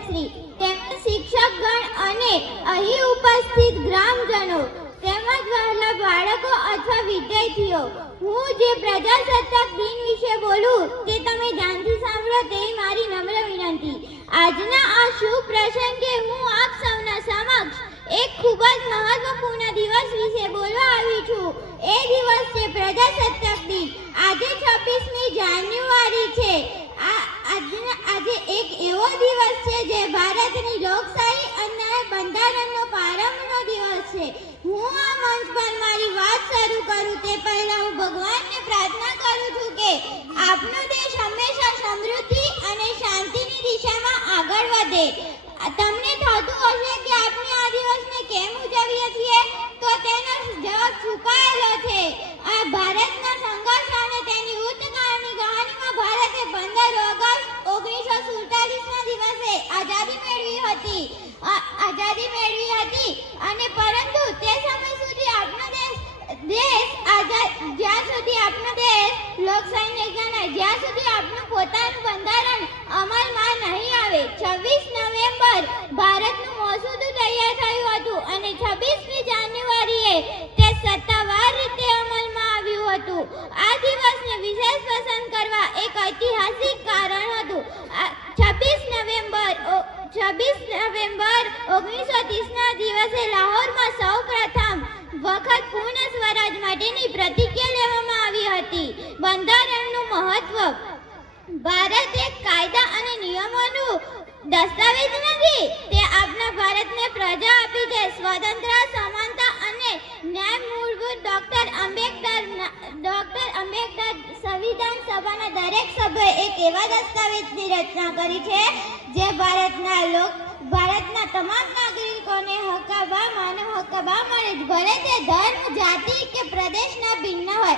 સાહેબશ્રી, તેમજ શિક્ષકગણ અને અહીં ઉપસ્થિત ગ્રામજનો તેમજ વહાલા બાળકો અથવા વિદ્યાર્થીઓ, હું જે પ્રજાસત્તાક દિન વિશે બોલું તે તમે ધ્યાનથી સાંભળો તેવી મારી નમ્ર વિનંતી. આજના આ શુભ પ્રસંગે હું આપ સૌના સમક્ષ એક ખૂબ જ મહત્વપૂર્ણ દિવસ વિશે બોલવા આવી છું. એ દિવસ છે પ્રજાસત્તાક દિન. આજે 26મી જાન્યુઆરી છે. આજે એક એવો દિવસ છે જે ભારતની લોકશાહી અને બંધારણનો પ્રારંભનો દિવસ છે. હું આ મંચ પર મારી વાત શરૂ કરું તે પહેલા હું ભગવાનને પ્રાર્થના કરું છું કે આપનો દેશ હંમેશા સમૃદ્ધિ અને શાંતિની દિશામાં આગળ વધે. તમને થતું હશે કે આપણે આ દિવસને કેમ ઉજવીએ છીએ, તો તેનો જવાબ છુપાયેલો છે. આ ભારતના સંઘર્ષ અને તેની ઉત્તરકાળની કહાનીમાં ભારતે 15 ઓગસ્ટ 1947ના દિવસે આઝાદી મેળવી હતી અને પરંતુ તે સમય સુધી આપણો દેશ આઝાદ, જ્યાં સુધી આપણો દેશ લોકશાહી નહીં ગણાય, જ્યાં સુધી આપણું પોતાનું બંધારણ અમલમાં નહીં આવે. 26 નવેમ્બર ભારતનું મસૂદું તૈયાર થયું હતું અને 26મી જાન્યુઆરીએ તે સત્તાવાર રીતે અમલમાં આવ્યું હતું. આ દિવસને વિશેષ પસંદ કરવા એક ઐતિહાસિક કારણ હતું. 26 નવેમ્બર 1930ના દિવસે લાહોરમાં સૌપ્રથમ વખત પૂર્ણ સ્વરાજ માટેની પ્રતિજ્ઞા લેવામાં આવી હતી. બંધારણનું મહત્વ. ભારત એક કાયદા અને નિયમોનું દસ્તાવેજ નથી, તે આપણા ભારતને પ્રજા આપી છે. સ્વતંત્ર, સમાનતા અને ન્યાય મૂળભૂત ડોક્ટર આંબેડકર સંવિધાન સભાના દરેક સભ્યોએ એક એવા દસ્તાવેજની રચના કરી છે જે ભારતના તમામ નાગરિકોને માનવ હક્ક મળે, ભલે તે ધર્મ, જાતિ કે પ્રદેશના ભિન્ન હોય.